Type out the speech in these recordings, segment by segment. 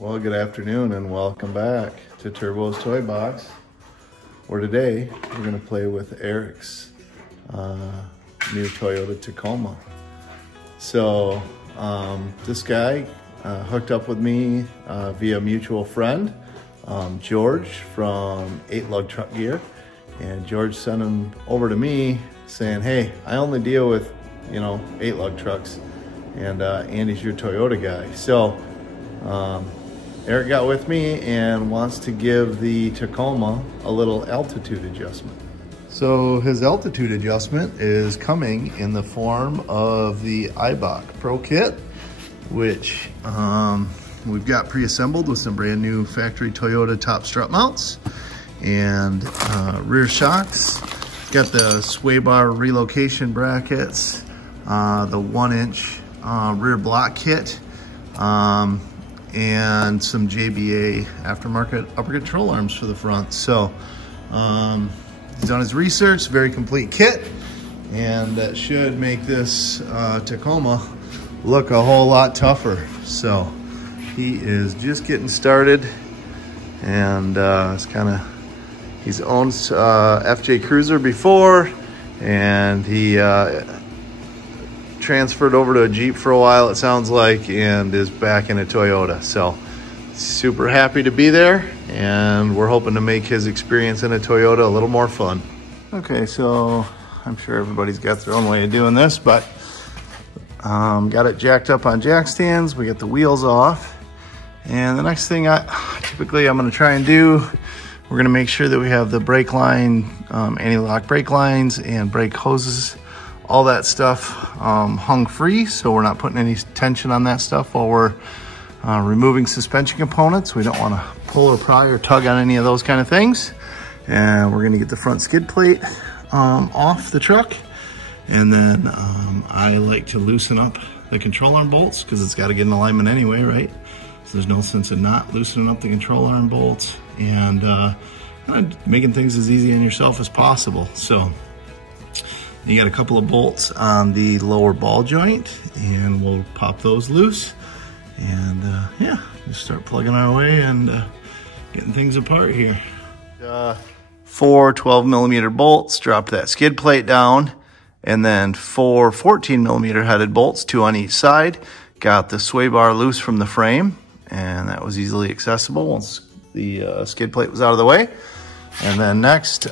Well, good afternoon and welcome back to Turbo's Toy Box, where today we're going to play with Eric's new Toyota Tacoma. So this guy hooked up with me via a mutual friend, George from 8 Lug Truck Gear, and George sent him over to me saying, hey, I only deal with 8 lug trucks, and Andy's your Toyota guy. So Eric got with me and wants to give the Tacoma a little altitude adjustment. So his altitude adjustment is coming in the form of the Eibach Pro Kit, which we've got pre-assembled with some brand new factory Toyota top strut mounts and rear shocks. It's got the sway bar relocation brackets, the 1-inch rear block kit, and some JBA aftermarket upper control arms for the front. So he's done his research, very complete kit, and that should make this Tacoma look a whole lot tougher. So he is just getting started, and he's owned FJ Cruiser before, and he transferred over to a Jeep for a while, it sounds like, and is back in a Toyota. So super happy to be there, and we're hoping to make his experience in a Toyota a little more fun. Okay, so I'm sure everybody's got their own way of doing this, but got it jacked up on jack stands. We got the wheels off, and the next thing I'm going to try and do, we're going to make sure that we have the brake line, anti-lock brake lines and brake hoses, all that stuff hung free, so we're not putting any tension on that stuff while we're removing suspension components. We don't want to pull or pry or tug on any of those kind of things. And we're going to get the front skid plate off the truck, and then I like to loosen up the control arm bolts because it's got to get in alignment anyway, right? So there's no sense in not loosening up the control arm bolts and making things as easy on yourself as possible. So you got a couple of bolts on the lower ball joint, and we'll pop those loose, and yeah, just start plugging our way and getting things apart here. 4 12mm bolts, drop that skid plate down, and then 4 14mm headed bolts, 2 on each side. Got the sway bar loose from the frame, and that was easily accessible once the skid plate was out of the way. And then next,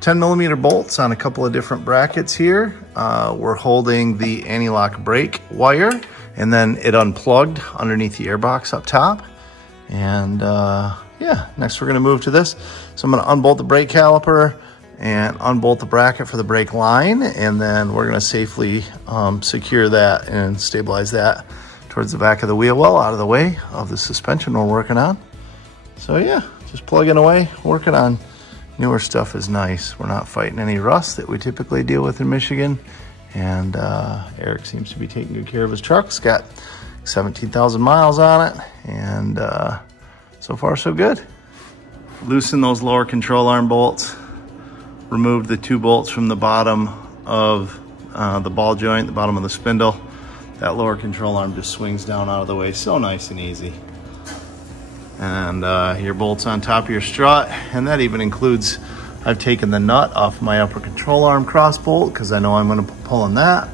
10mm bolts on a couple of different brackets here. We're holding the anti-lock brake wire, and then it unplugged underneath the airbox up top. And yeah, next we're gonna move to this. So I'm gonna unbolt the brake caliper and unbolt the bracket for the brake line, and then we're gonna safely secure that and stabilize that towards the back of the wheel well, out of the way of the suspension we're working on. So yeah, just plugging away, working on newer stuff is nice. We're not fighting any rust that we typically deal with in Michigan. And Eric seems to be taking good care of his truck. It's got 17,000 miles on it, and so far so good. Loosen those lower control arm bolts. Remove the 2 bolts from the bottom of the ball joint, the bottom of the spindle. That lower control arm just swings down out of the way. So nice and easy. And your bolts on top of your strut, and that even includes, I've taken the nut off my upper control arm cross bolt because I know I'm going to pull on that.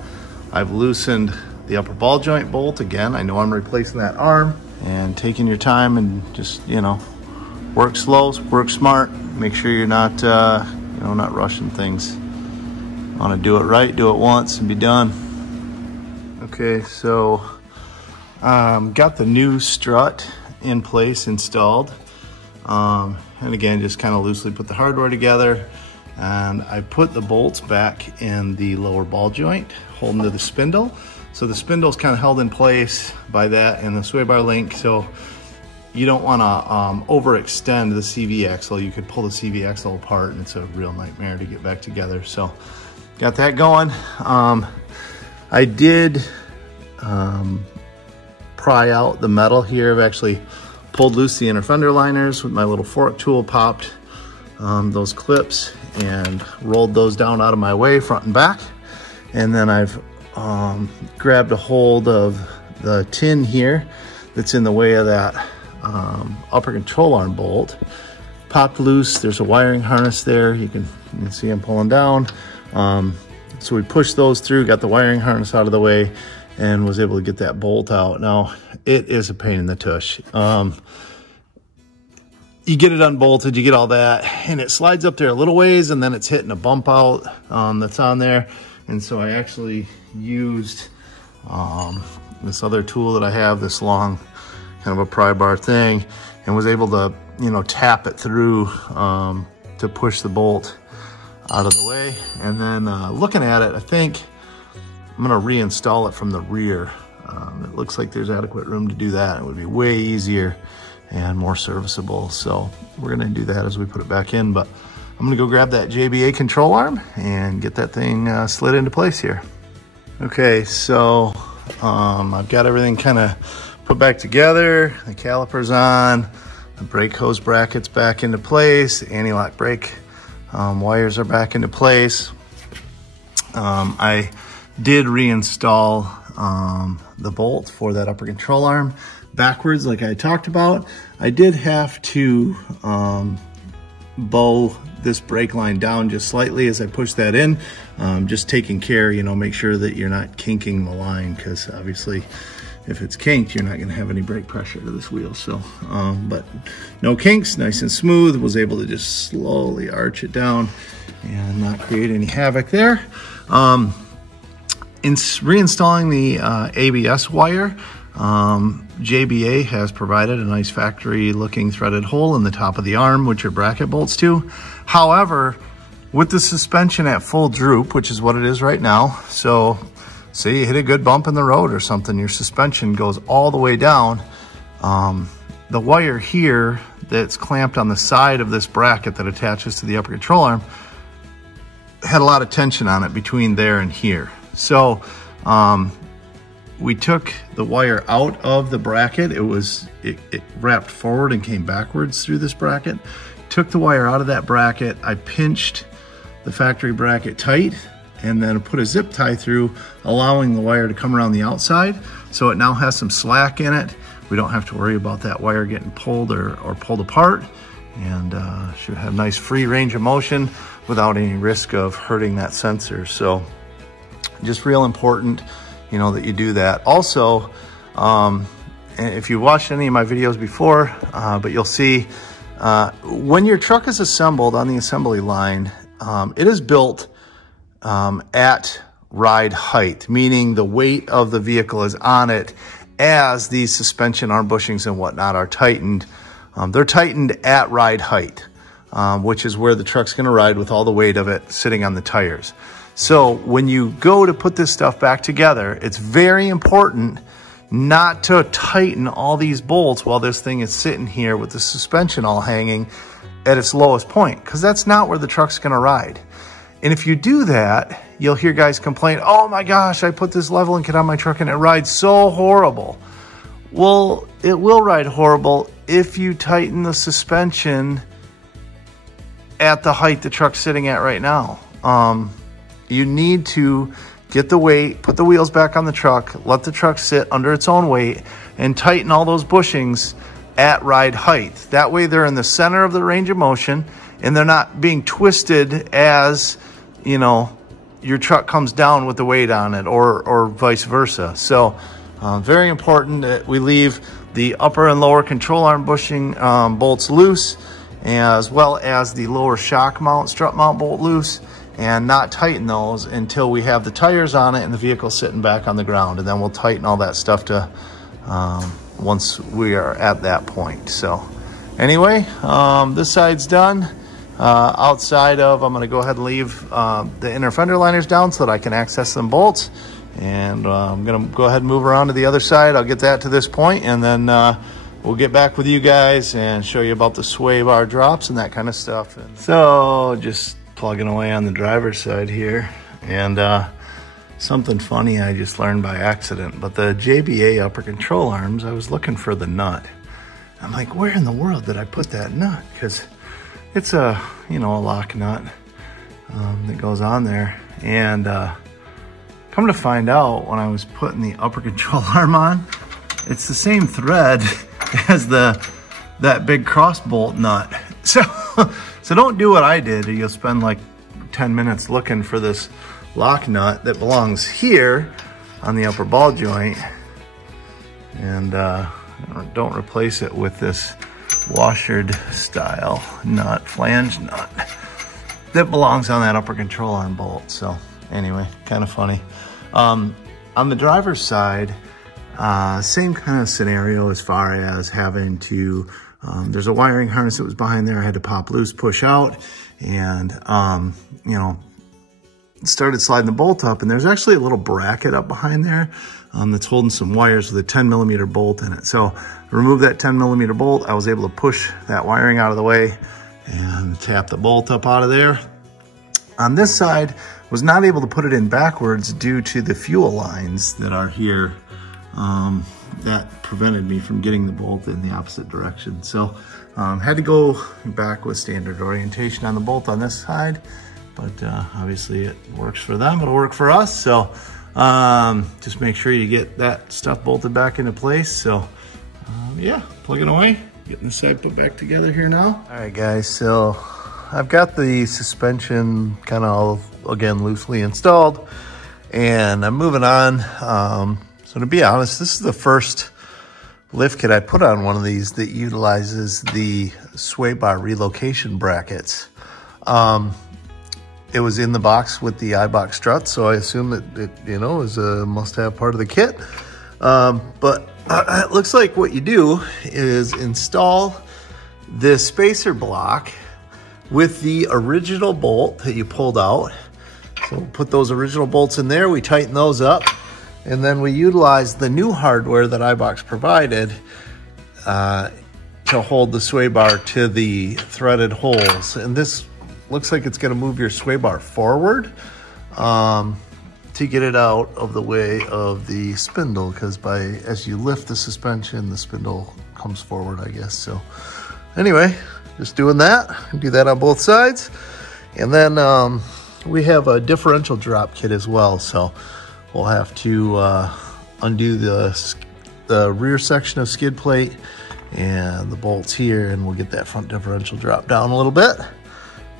I've loosened the upper ball joint bolt. Again, I know I'm replacing that arm. And taking your time and just, work slow, work smart. Make sure you're not, not rushing things. Want to do it right, do it once and be done. Okay, so got the new strut in place, installed, and again, just kind of loosely put the hardware together, and I put the bolts back in the lower ball joint, holding to the spindle. So the spindle's kind of held in place by that and the sway bar link, so you don't want to overextend the CV axle. You could pull the CV axle apart, and it's a real nightmare to get back together. So got that going. I did pry out the metal here. I've actually pulled loose the inner fender liners with my little fork tool, popped those clips and rolled those down out of my way, front and back. And then I've grabbed a hold of the tin here that's in the way of that upper control arm bolt. Popped loose. There's a wiring harness there. You can see I'm pulling down. So we pushed those through, got the wiring harness out of the way, and was able to get that bolt out. Now, it is a pain in the tush. You get it unbolted, you get all that, and it slides up there a little ways, and then it's hitting a bump out that's on there. And so I actually used this other tool that I have, this long kind of a pry bar thing, and was able to, you know, tap it through to push the bolt out of the way. And then looking at it, I think I'm gonna reinstall it from the rear. It looks like there's adequate room to do that. It would be way easier and more serviceable. So we're gonna do that as we put it back in, but I'm gonna go grab that JBA control arm and get that thing slid into place here. Okay, so I've got everything kind of put back together. The caliper's on, the brake hose bracket's back into place, the anti-lock brake wires are back into place. I did reinstall the bolt for that upper control arm backwards like I talked about. I did have to bow this brake line down just slightly as I push that in, just taking care, you know, make sure that you're not kinking the line, because obviously if it's kinked, you're not going to have any brake pressure to this wheel. So, but no kinks, nice and smooth. Was able to just slowly arch it down and not create any havoc there. In reinstalling the ABS wire, JBA has provided a nice factory looking threaded hole in the top of the arm, which your bracket bolts to. However, with the suspension at full droop, which is what it is right now, so say you hit a good bump in the road or something, your suspension goes all the way down. The wire here that's clamped on the side of this bracket that attaches to the upper control arm had a lot of tension on it between there and here. So we took the wire out of the bracket. It wrapped forward and came backwards through this bracket. Took the wire out of that bracket. I pinched the factory bracket tight and then put a zip tie through, allowing the wire to come around the outside. So it now has some slack in it. We don't have to worry about that wire getting pulled or pulled apart, and should have nice free range of motion without any risk of hurting that sensor. So just real important, you know, that you do that. Also, if you watched any of my videos before, but you'll see when your truck is assembled on the assembly line, it is built at ride height, meaning the weight of the vehicle is on it as these suspension arm bushings and whatnot are tightened. They're tightened at ride height, which is where the truck's gonna ride with all the weight of it sitting on the tires. So when you go to put this stuff back together, it's very important not to tighten all these bolts while this thing is sitting here with the suspension all hanging at its lowest point, because that's not where the truck's gonna ride. And if you do that, you'll hear guys complain, oh my gosh, I put this leveling kit on my truck and it rides so horrible. Well, it will ride horrible if you tighten the suspension at the height the truck's sitting at right now. You need to get the weight, put the wheels back on the truck, let the truck sit under its own weight, and tighten all those bushings at ride height. That way they're in the center of the range of motion and they're not being twisted as, you know, your truck comes down with the weight on it, or vice versa. So very important that we leave the upper and lower control arm bushing bolts loose, as well as the lower shock mount, strut mount bolt loose, and not tighten those until we have the tires on it and the vehicle sitting back on the ground. And then we'll tighten all that stuff to once we are at that point. So anyway, this side's done. Outside of, I'm gonna go ahead and leave the inner fender liners down so that I can access some bolts. And I'm gonna go ahead and move around to the other side. I'll get that to this point, and then we'll get back with you guys and show you about the sway bar drops and that kind of stuff. And so just plugging away on the driver's side here. And something funny I just learned by accident, but the JBA upper control arms, I was looking for the nut. I'm like, where in the world did I put that nut? Because it's a, you know, a lock nut that goes on there. And come to find out, when I was putting the upper control arm on, it's the same thread as that big cross bolt nut. So don't do what I did. You'll spend like 10 minutes looking for this lock nut that belongs here on the upper ball joint, and don't replace it with this washered style nut, flange nut, that belongs on that upper control arm bolt. So anyway, kind of funny. On the driver's side, same kind of scenario as far as having to, there's a wiring harness that was behind there. I had to pop loose, push out, and, you know, started sliding the bolt up, and there's actually a little bracket up behind there that's holding some wires with a 10mm bolt in it. So I removed that 10mm bolt. I was able to push that wiring out of the way and tap the bolt up out of there. On this side, was not able to put it in backwards due to the fuel lines that are here. That prevented me from getting the bolt in the opposite direction. So had to go back with standard orientation on the bolt on this side, but obviously it works for them, it'll work for us. So just make sure you get that stuff bolted back into place. So yeah, plugging away, getting the side put back together here now. All right guys, so I've got the suspension kind of, again, loosely installed, and I'm moving on. So to be honest, this is the first lift kit I put on one of these that utilizes the sway bar relocation brackets. It was in the box with the Eibach strut, so I assume that it, you know, is a must-have part of the kit. But it looks like what you do is install this spacer block with the original bolt that you pulled out. So we'll put those original bolts in there, we tighten those up, and then we utilize the new hardware that Eibach provided to hold the sway bar to the threaded holes. And this looks like it's gonna move your sway bar forward to get it out of the way of the spindle, because as you lift the suspension, the spindle comes forward, I guess. So anyway, just doing that, do that on both sides. And then we have a differential drop kit as well. So we'll have to undo the rear section of skid plate and the bolts here, and we'll get that front differential drop down a little bit,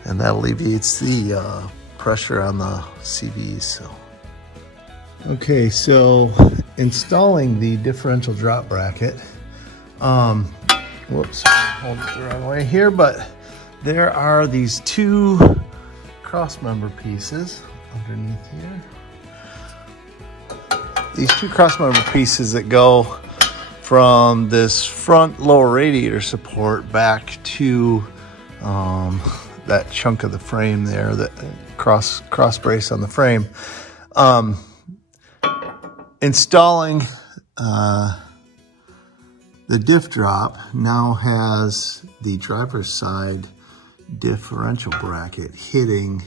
and that alleviates the pressure on the CVs. So okay, so installing the differential drop bracket, whoops, hold it the wrong way here, but there are these two cross member pieces underneath here. These two cross member pieces that go from this front lower radiator support back to that chunk of the frame there, that cross brace on the frame. Installing the diff drop now has the driver's side differential bracket hitting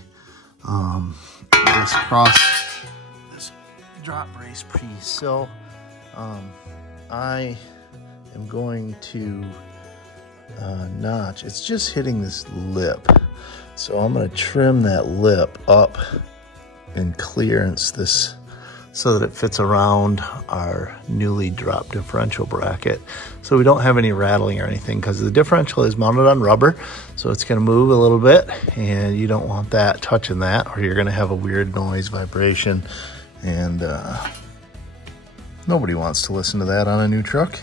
this drop brace piece. So I am going to notch, it's just hitting this lip, so I'm going to trim that lip up and clearance this so that it fits around our newly dropped differential bracket, so we don't have any rattling or anything, because the differential is mounted on rubber, so it's going to move a little bit, and you don't want that touching that, or you're going to have a weird noise vibration, and nobody wants to listen to that on a new truck.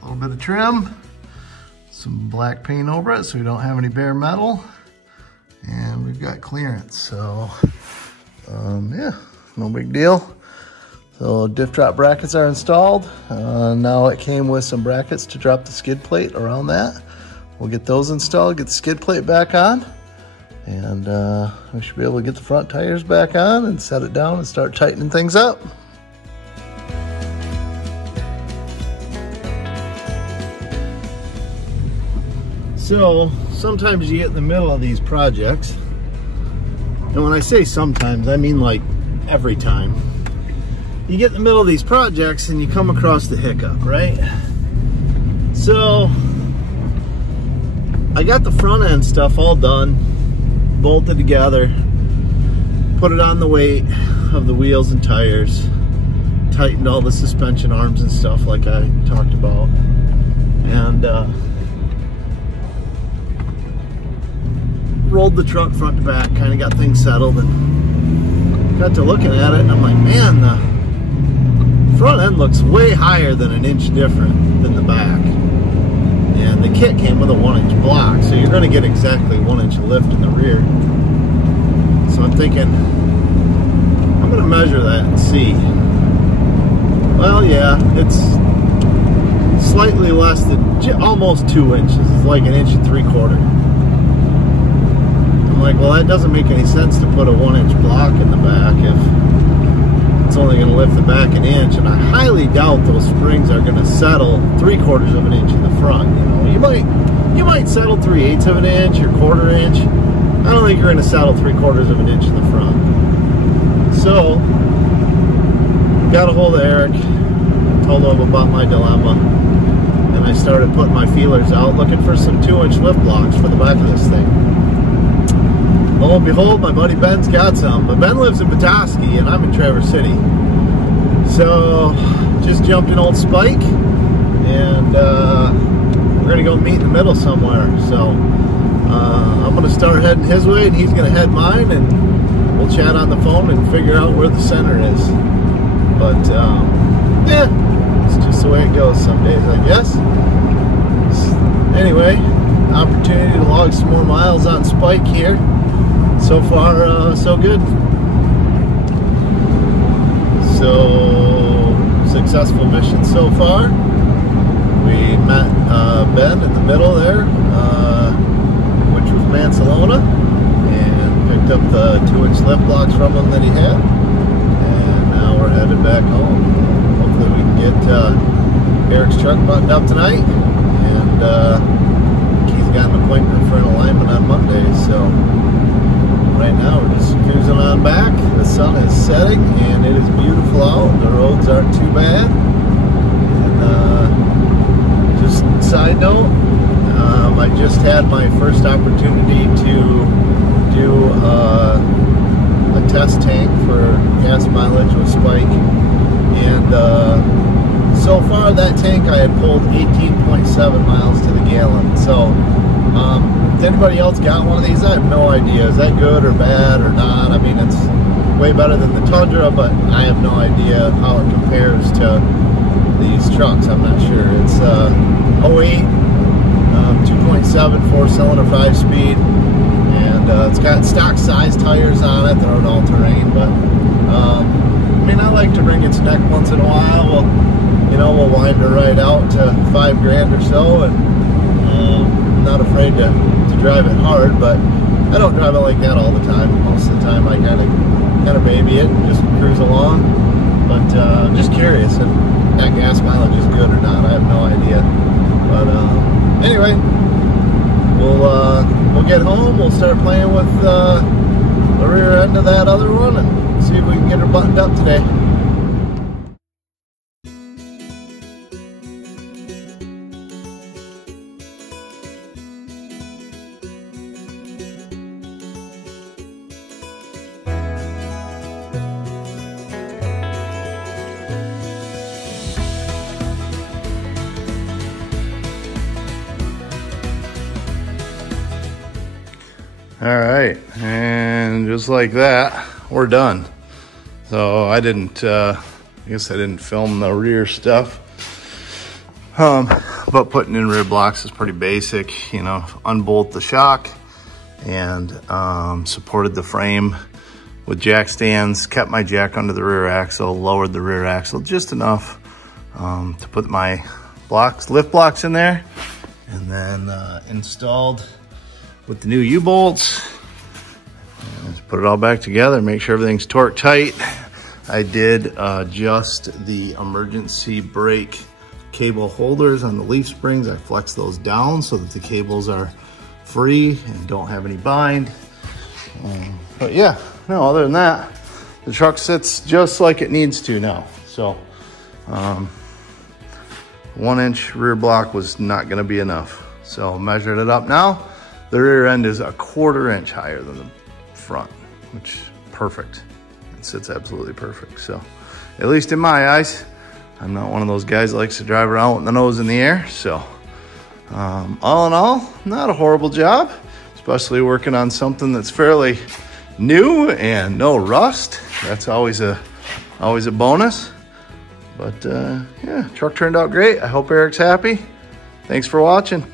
A little bit of trim, some black paint over it so we don't have any bare metal, and we've got clearance. So yeah, no big deal. So diff drop brackets are installed. Now it came with some brackets to drop the skid plate around that. We'll get those installed, get the skid plate back on, and we should be able to get the front tires back on and set it down and start tightening things up. So sometimes you get in the middle of these projects, and when I say sometimes, I mean like every time. You get in the middle of these projects and you come across the hiccup, right? So I got the front end stuff all done, bolted together, put it on the weight of the wheels and tires, tightened all the suspension arms and stuff like I talked about. And rolled the truck front to back, kind of got things settled, and got to looking at it, and I'm like, man, the front end looks way higher than an inch different than the back. And the kit came with a 1-inch block, so you're going to get exactly 1 inch of lift in the rear. So I'm thinking, I'm going to measure that and see. Well, yeah, it's slightly less than, almost 2 inches. It's like 1 3/4 inches. I'm like, well, that doesn't make any sense to put a 1-inch block in the back if it's only going to lift the back 1 inch, and I highly doubt those springs are going to settle 3/4 of an inch in the front. You know, you might settle 3/8 of an inch or 1/4 inch. I don't think you're going to settle 3/4 of an inch in the front. So, got a hold of Eric, told him about my dilemma, and I started putting my feelers out, looking for some 2-inch lift blocks for the back of this thing. Lo and behold, my buddy Ben's got some, but Ben lives in Petoskey and I'm in Traverse City. So just jumped in old Spike, and we're gonna go meet in the middle somewhere. So I'm gonna start heading his way and he's gonna head mine, and we'll chat on the phone and figure out where the center is. But yeah, it's just the way it goes some days, I guess. Anyway, opportunity to log some more miles on Spike here. So far, so good. So, successful mission so far. We met Ben in the middle there, which was Mansalona, and picked up the 2-inch lift blocks from him that he had. And now we're headed back home. Hopefully we can get Eric's truck buttoned up tonight. And he's got an appointment for an alignment on Monday, so right now we're just cruising on back. The sun is setting and it is beautiful out. The roads aren't too bad. And just side note, I just had my first opportunity to do a test tank for gas mileage with Spike, and so far that tank I had pulled 18.7 miles to the gallon. So if anybody else got one of these, I have no idea. Is that good or bad or not? I mean, it's way better than the Tundra, but I have no idea how it compares to these trucks. I'm not sure. It's 08, 2.7 4-cylinder 5-speed, and it's got stock size tires on it that are all-terrain. But I mean, I like to wring its neck once in a while. We'll wind her right out to $5,000 or so, and I'm not afraid to drive it hard, but I don't drive it like that all the time. Most of the time I kind of baby it and just cruise along. But I'm just curious if that gas mileage is good or not. I have no idea. But anyway, we'll get home. We'll start playing with the rear end of that other one and see if we can get her buttoned up today. All right, and just like that, we're done. So I guess I didn't film the rear stuff. But putting in rear blocks is pretty basic. Unbolt the shock and supported the frame with jack stands, kept my jack under the rear axle, lowered the rear axle just enough to put my lift blocks in there, and then installed with the new U-bolts. Just put it all back together, make sure everything's torque tight. I did adjust the emergency brake cable holders on the leaf springs. I flexed those down so that the cables are free and don't have any bind. But yeah, no, other than that, the truck sits just like it needs to now. So 1-inch rear block was not gonna be enough. So measured it up now. The rear end is 1/4 inch higher than the front, which is perfect. It sits absolutely perfect. So at least in my eyes. I'm not one of those guys that likes to drive around with the nose in the air. So all in all, not a horrible job, especially working on something that's fairly new and no rust. That's always a bonus. But yeah, truck turned out great. I hope Eric's happy. Thanks for watching.